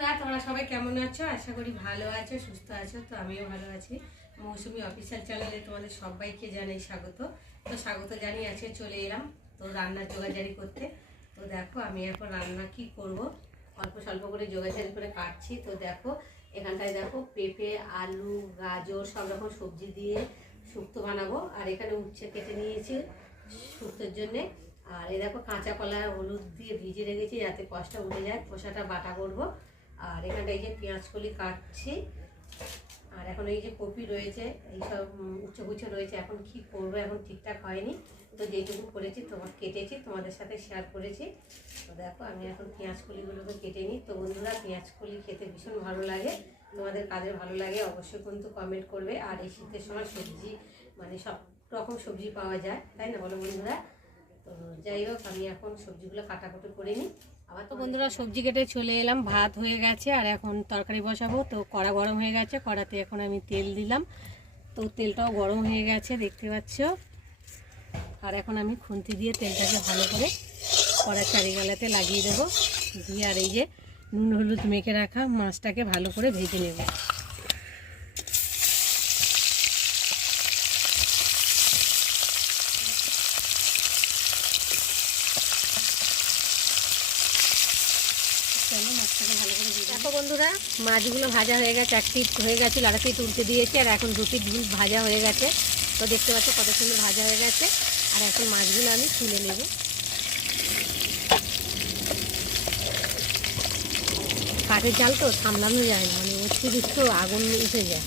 তোমরা সবাই কেমন আছো? আশা করি ভালো আছো, সুস্থ আছো। তো আমিও ভালো আছি। মৌসুমি অফিসিয়াল চ্যানেলে তোমাদের সবাইকে জানাই স্বাগত। তো স্বাগত জানিয়ে আজকে চলে এলাম তো রান্নার জোগাড়জারি করতে। তো দেখো আমি এখন রান্না কি করব, অল্প স্বল্প করে জোগাড়জারি করে কাটছি। তো দেখো এখানটায় দেখো পেঁপে, আলু, গাজর সব রকম সবজি দিয়ে শুক্তো বানাবো। আর এখানে উচ্ছে কেটে নিয়েছি শুক্তোর জন্যে। আর এই দেখো কাঁচা কলা হলুদ দিয়ে ভিজিয়ে রেখেছি যাতে কষটা উঠে যায়, খোসাটা বাটা করবো। আর এখানটা এই যে পেঁয়াজ কলি কাটছি। আর এখন এই যে কপি রয়েছে, এইসব উচ্ছে গুচ্ছে রয়েছে। এখন কি করবো এখন ঠিকঠাক হয়নি। তো যেটুকু করেছি কেটেছি তোমাদের সাথে শেয়ার করেছি। তো দেখো আমি এখন পেঁয়াজ কলিগুলোকে কেটে নিই। তো বন্ধুরা পেঁয়াজ কলি খেতে ভীষণ ভালো লাগে, তোমাদের কাদের ভালো লাগে অবশ্যই কিন্তু কমেন্ট করবে। আর এই শীতের সময় সবজি মানে সব রকম সবজি পাওয়া যায়, তাই না বলো বন্ধুরা? তো যাই হোক আমি এখন সবজিগুলো কাটাকুটি করে নিই। আবার তো বন্ধুরা সবজি কেটে চলে এলাম, ভাত হয়ে গেছে আর এখন তরকারি বসাবো। তো কড়া গরম হয়ে গেছে, কড়াতে এখন আমি তেল দিলাম। তো তেলটাও গরম হয়ে গেছে দেখতে পাচ্ছ। আর এখন আমি খুন্তি দিয়ে তেলটাকে ভালো করে কড়ার চারিগালাতে লাগিয়ে দেবো। দিয়ে আর এই যে নুন হলুদ মেখে রাখা মাছটাকে ভালো করে ভেজে নেব। মাছটাকে ভালো করে ভেজে দেখো বন্ধুরা মাছগুলো ভাজা হয়ে গেছে, এক পিঠ হয়ে গেছিলো আর পিঠ উল্টে দিয়েছি। আর এখন দু পিঠ ভাজা হয়ে গেছে। তো দেখতে পাচ্ছ কত সুন্দর ভাজা হয়ে গেছে। আর এখন মাছগুলো আমি তুলে নেব। কাঠের জাল তো সামলানো যায় না, মানে অতিরিক্ত আগুন উঠে যায়।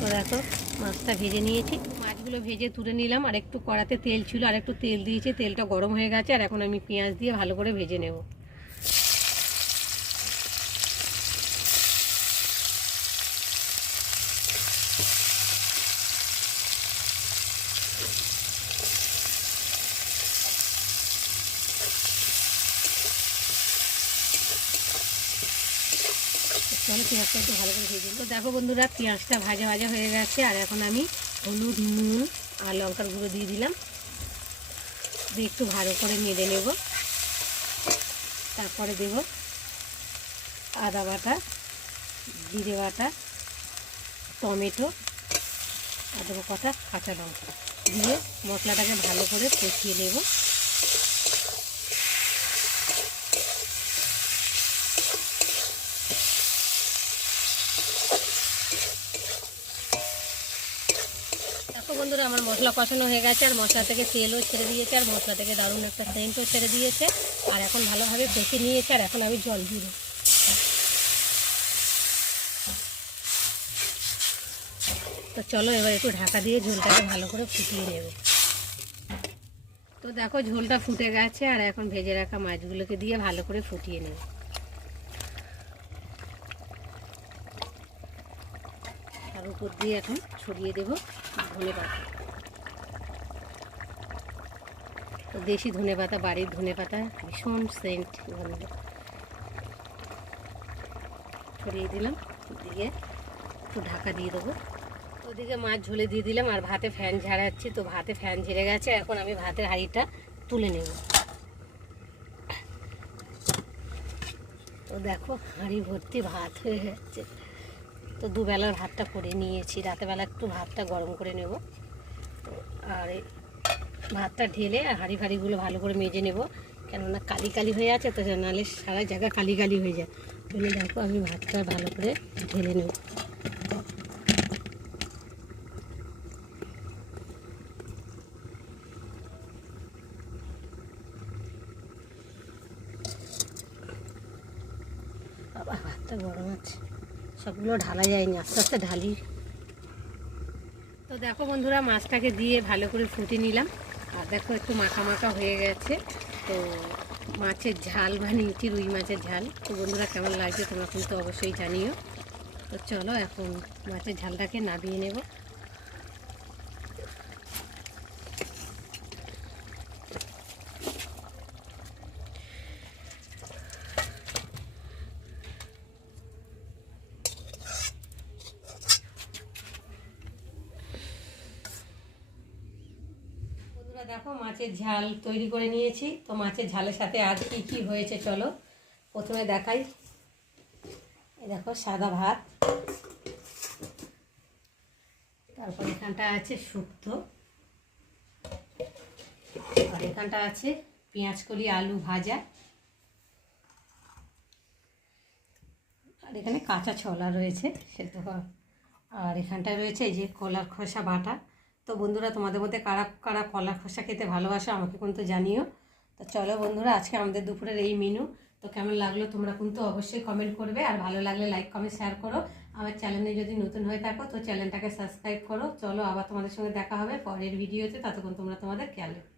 তো দেখো মাছটা ভেজে নিয়েছি, মাছগুলো ভেজে তুলে নিলাম। আর একটু কড়াতে তেল ছিল আর একটু তেল দিয়েছি, তেলটা গরম হয়ে গেছে। আর এখন আমি পেঁয়াজ দিয়ে ভালো করে ভেজে নেব। পেঁয়াজটা একটু ভালো করে ভেজে। তো দেখো বন্ধুরা পেঁয়াজটা ভাজা ভাজা হয়ে গেছে। আর এখন আমি হলুদ, নুন আর লঙ্কার গুঁড়ো দিয়ে দিলাম, দিয়ে একটু ভালো করে নেড়ে নেব। তারপরে দেব আদা বাটা, জিরে বাটা, টমেটো আর দেবো কটা কাঁচা লঙ্কা, দিয়ে মশলাটাকে ভালো করে কষিয়ে নেব। দেখো বন্ধুরা আমার মশলা কষানো হয়ে গেছে আর মশলা থেকে তেলও ছেড়ে দিয়েছে আর মশলা থেকে দারুণ একটা সেন্টও ছেড়ে দিয়েছে। আর এখন ভালোভাবে কষিয়ে নিয়েছে। আর এখন আমি জল দিয়ে দেবো। তো চলো এবার একটু ঢাকা দিয়ে ঝোলটাকে ভালো করে ফুটিয়ে নেব। তো দেখো ঝোলটা ফুটে গেছে আর এখন ভেজে রাখা মাছগুলোকে দিয়ে ভালো করে ফুটিয়ে নেব। আর উপর দিয়ে এখন ছড়িয়ে দেব ধনে পাতা। তো দেশি ধনে পাতা, বাড়ির ধনে পাতা, ভীষণ সেন্ট গন্ধ। ছড়িয়ে দিলাম, দিয়ে একটু ঢাকা দিয়ে দেবো। ওদিকে মাছ ঝোলে দিয়ে দিলাম আর ভাতে ফ্যান ঝাড়াচ্ছি। তো ভাতে ফ্যান ঝেড়ে গেছে, এখন আমি ভাতের হাঁড়িটা তুলে নেব। তো দেখো হাঁড়ি ভর্তি ভাত হয়ে যাচ্ছে। তো দুবেলার ভাতটা করে নিয়েছি, রাতেবেলা একটু ভাতটা গরম করে নেব। তো আর ভাতটা ঢেলে আর হাঁড়ি ফাঁড়িগুলো ভালো করে মেজে নেব, কেননা কালি কালি হয়ে আছে। তো নাহলে সারা জায়গা কালি কালি হয়ে যায়। বলে দেখো আমি ভাতটা ভালো করে ঢেলে নেব। বাবা ভাতটা গরম আছে, সবগুলো ঢালা যায়নি, আস্তে আস্তে ঢালি। তো দেখো বন্ধুরা মাছটাকে দিয়ে ভালো করে ফুটিয়ে নিলাম। আর দেখো একটু মাখা মাখা হয়ে গেছে। তো মাছের ঝাল বানিয়েছি, রুই মাছের ঝাল। তো বন্ধুরা কেমন লাগছে তোমরা কিন্তু অবশ্যই জানিও। তো চলো এখন মাছের ঝালটাকে নামিয়ে নেব। দেখো মাছের ঝাল তৈরি করে নিয়েছি। তো মাছের ঝালের সাথে আজ কি কি হয়েছে চলো প্রথমে দেখাই। এই দেখো সাদা ভাত, তারপর এখানটা আছে শুক্তো, আর এখানটা আছে পেঁয়াজকলি আলু ভাজা, আর এখানে কাঁচা ছোলা রয়েছে সেদ্ধ করা, আর এখানটায় রয়েছে এই যে কলার খোসা বাটা। তো বন্ধুরা তোমাদের মধ্যে কারা কারা কলার খোসা খেতে ভালোবাসো আমাকে কিন্তু জানিও। তো চলো বন্ধুরা আজকে আমাদের দুপুরের এই মেনু। তো কেমন লাগলো তোমরা কিন্তু অবশ্যই কমেন্ট করবে, আর ভালো লাগলে লাইক কমেন্ট শেয়ার করো। আমার চ্যানেলে যদি নতুন হয়ে থাকো তো চ্যানেলটাকে সাবস্ক্রাইব করো। চলো আবার তোমাদের সঙ্গে দেখা হবে পরের ভিডিওতে, ততক্ষণ তোমরা তোমাদের খেয়াল রেখো।